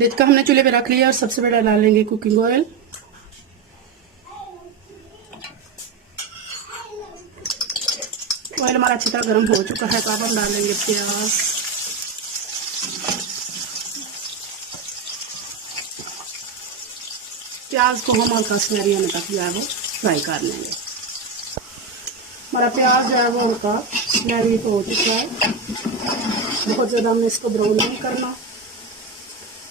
देख का हमने चूल्हे पे रख लिया और सबसे पहले डालेंगे कुकिंग ऑयल। ऑयल हमारा अच्छी तरह गर्म हो चुका है तो अब हम डालेंगे प्याज। प्याज को हम हल्का सुनहरी होने तक जो है वो फ्राई कर लेंगे। हमारा प्याज जो है वो हल्का सुनहरी हो चुका है, बहुत ज़्यादा हमने इसको ब्राउन नहीं करना।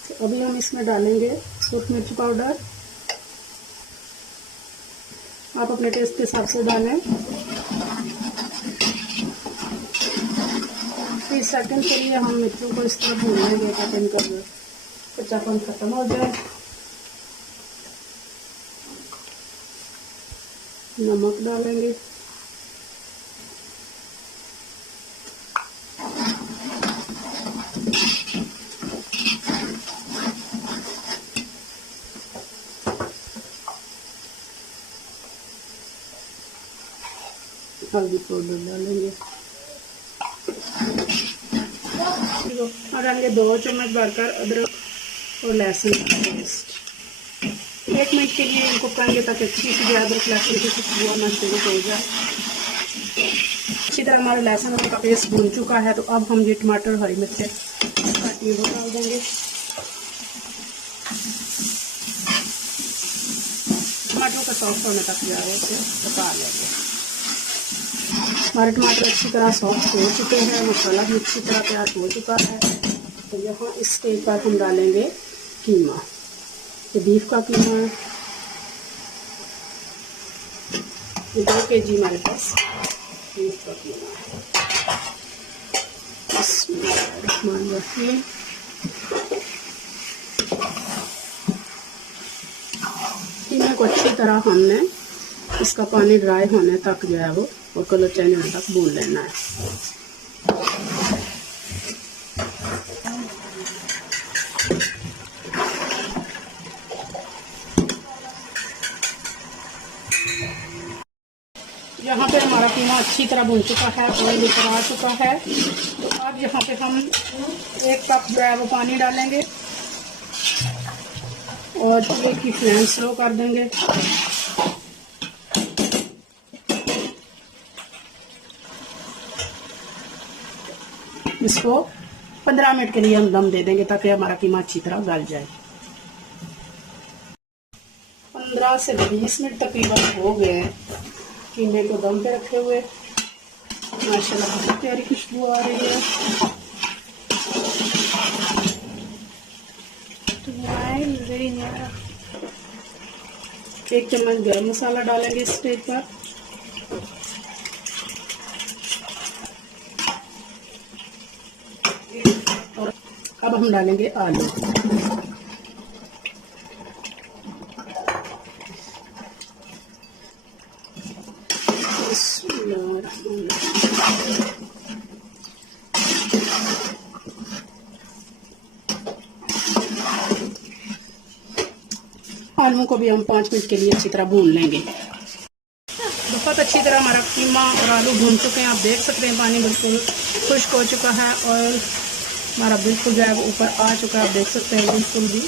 तो अभी हम इसमें डालेंगे सूखी मिर्च पाउडर। आप अपने टेस्ट के हिसाब से डालें। 30 सेकंड के लिए हम मिर्चों को इस तरह भून लेंगे ताकि इनका कच्चापन खत्म हो जाए। नमक डालेंगे, हल्दी पाउडर डालेंगे और डालेंगे 2 चम्मच भरकर अदरक और लहसुन का पेस्ट। 1 मिनट के लिए इनको पकाएंगे ताकि अच्छी सी अदरक लहसुन की खुशबू आना शुरू हो जाए। अच्छी तरह हमारा लहसुन का पेस्ट भून चुका है तो अब हम ये टमाटर हरी मिर्चें काटी वो डाल देंगे। टमाटरों का सॉफ्ट होने तक जो है उसे पका लेंगे। हमारे टमाटर अच्छी तरह सॉफ्ट हो चुके हैं, मसाला भी अच्छी तरह तैयार हो चुका है। तो यहाँ इस स्टेज पर हम डालेंगे कीमा। ये बीफ का कीमा है, ये 2 kg हमारे पास बीफ का कीमा है। बिस्मिल्लाहिर्रहमानिर्रहीम। कीमे को अच्छी तरह हमने इसका पानी ड्राई होने तक जो है वो और कलर चेंज होने तक भून लेना है। यहाँ पे हमारा कीमा अच्छी तरह भून चुका है, ऑयल ऊपर आ चुका है। तो अब यहाँ पे हम 1 कप जो है वो पानी डालेंगे और चूल्हे की फ्लेम स्लो कर देंगे। इसको 15 मिनट के लिए हम दम दे देंगे ताकि हमारा कीमा अच्छी तरह गल जाए। 15 से 20 मिनट तकरीबन हो गए कीमे को दम पे रखे हुए। माशाल्लाह बहुत प्यारी खुशबू आ रही है। वेरी न्यारा। 1 चम्मच गरम मसाला डालेंगे इस स्टेज पर। और अब हम डालेंगे आलू। आलू को भी हम 5 मिनट के लिए अच्छी तरह भून लेंगे। बहुत अच्छी तरह हमारा कीमा और आलू भून चुके हैं। आप देख सकते हैं पानी बिल्कुल खुश्क हो चुका है और हमारा बिल्कुल जो है वो ऊपर आ चुका है। आप देख सकते हैं बिल्कुल भी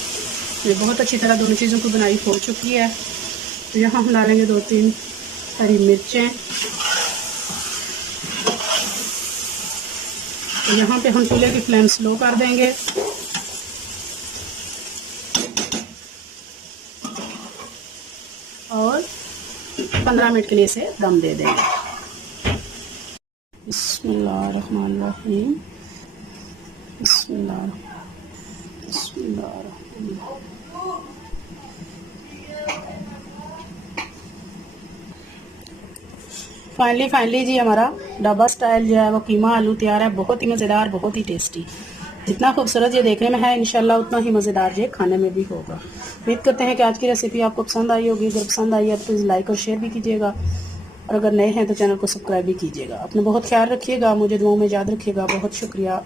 ये बहुत अच्छी तरह दोनों चीज़ों को बनाई हो चुकी है। तो यहाँ हम डालेंगे 2-3 हरी मिर्चें। तो यहाँ पे हम चूल्हे की फ्लेम स्लो कर देंगे और 15 मिनट के लिए इसे दम दे देंगे। बिस्मिल्लाहिर्रहमानिर्रहीम। फाइनली जी हमारा ढाबा स्टाइल जो है वो कीमा आलू तैयार है। बहुत ही मज़ेदार, बहुत ही टेस्टी। जितना खूबसूरत ये देखने में है इंशाल्लाह उतना ही मज़ेदार ये खाने में भी होगा। उम्मीद करते हैं कि आज की रेसिपी आपको पसंद आई होगी। अगर पसंद आई है तो प्लीज़ लाइक और शेयर भी कीजिएगा और अगर नए हैं तो चैनल को सब्सक्राइब भी कीजिएगा। अपना बहुत ख्याल रखिएगा, मुझे दुआओं में याद रखिएगा। बहुत शुक्रिया।